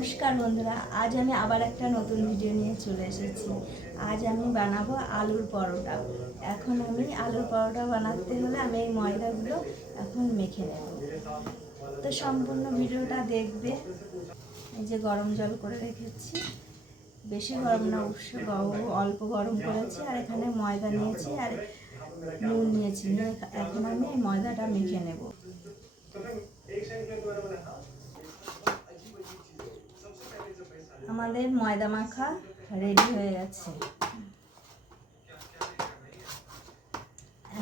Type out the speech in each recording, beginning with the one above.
নমস্কার বন্ধুরা, আজ আমি আবার একটা নতুন ভিডিও নিয়ে চলে এসেছি। আজ আমি বানাবো আলুর পরোটা। এখন আমি আলুর পরোটা বানাতে হলে আমি এই ময়দাগুলো এখন মেখে নেব। তো সম্পূর্ণ ভিডিওটা দেখবে। এই যে গরম জল করে রেখেছি, বেশি গরম না, অল্প গরম করেছি। আর এখানে ময়দা নিয়েছি আর নুন নিয়েছি। এখন আমি এই ময়দাটা মেখে নেব। আমাদের ময়দা মাখা রেডি হয়ে গেছে।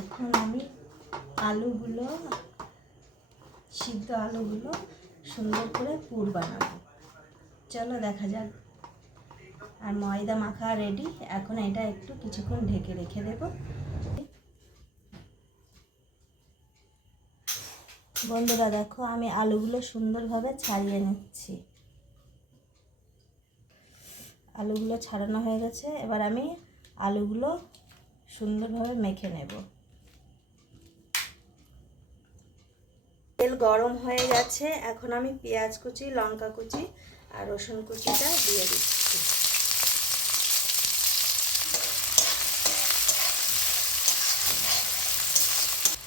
এখন আমি সিদ্ধ আলুগুলো সুন্দর করে পুর বানাবো। চলো দেখা যাক। আর ময়দা মাখা রেডি। এখন এটা একটু কিছুক্ষণ ঢেকে রেখে দেব। বন্ধুরা দেখো, আমি আলুগুলো সুন্দরভাবে ছাড়িয়ে নিচ্ছি। আলুগুলো ছাড়ানো হয়ে গেছে। এবার আমি আলুগুলো সুন্দরভাবে মেখে নেব। তেল গরম হয়ে গেছে। এখন আমি পেঁয়াজ কুচি, লঙ্কা কুচি আর রসুন কুচিটা দিয়ে দিচ্ছি।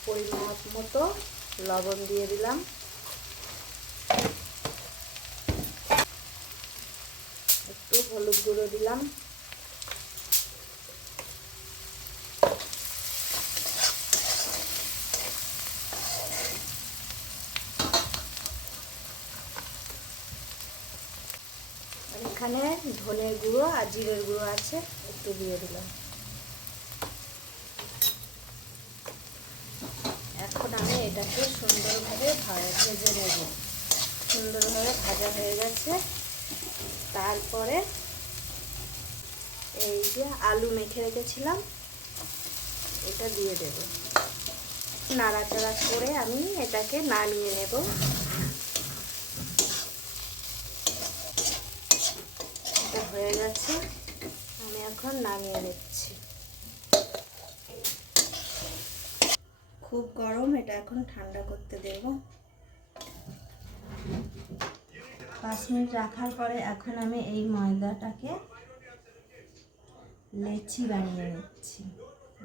পরিমাপ মতো লবণ দিয়ে দিলাম। একটু হলুদ গুঁড়ো দিলাম। এখানে ধনের গুঁড়ো আর জিরের গুঁড়ো আছে, একটু দিয়ে দিলাম। এখন আমি এটাকে সুন্দরভাবে ভেজে নেব। সুন্দরভাবে ভাজা হয়ে গেছে। তারপরে এই যে আলু মেখে রেখেছিলাম, এটা দিয়ে দেব। নাড়াচাড়া করে আমি এটাকে নামিয়ে নেব। এটা হয়ে গেছে, আমি এখন নামিয়ে নিচ্ছি। খুব গরম, এটা এখন ঠান্ডা করতে দেব। 5 মিনিট রাখার পরে এখন আমি এই ময়দাটাকে লেচি বানিয়ে নিচ্ছি।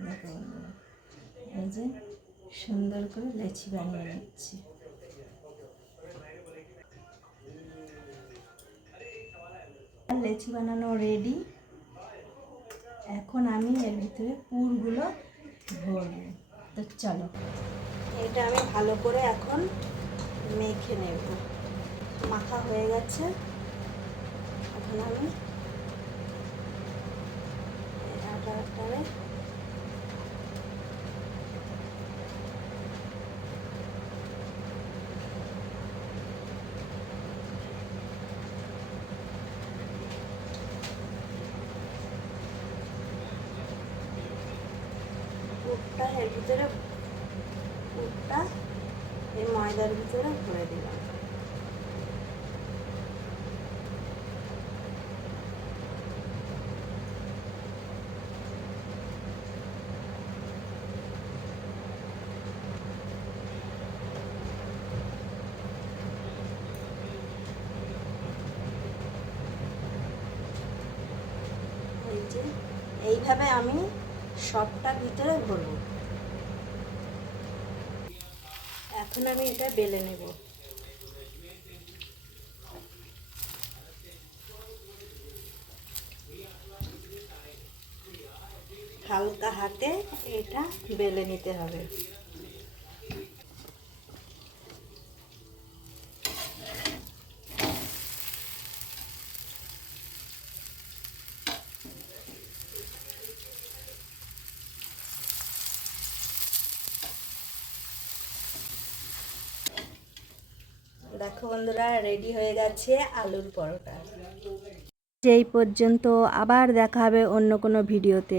দেখো বন্ধুরা, এই যে সুন্দর করে লেচি বানিয়ে নিচ্ছি। লেচি বানানো রেডি। এখন আমি এর ভিতরে পুরগুলো ভরবো। তো চলো, এটা আমি ভালো করে এখন মেখে নেব। মাখা হয়ে গেছে। এখন আমি আটাটারে পুরটা এর ভিতরে, পুরটা এই ময়দার ভিতরে ভরে দিলাম। এই যে এইভাবে আমি সবটার ভিতরে ভরব। এখন আমি এটা বেলে নেব। হালকা হাতে এটা বেলে নিতে হবে। দেখো বন্ধুরা, রেডি হয়ে গেছে আলুর পরোটা। এই পর্যন্ত, আবার দেখা হবে অন্য কোনো ভিডিওতে।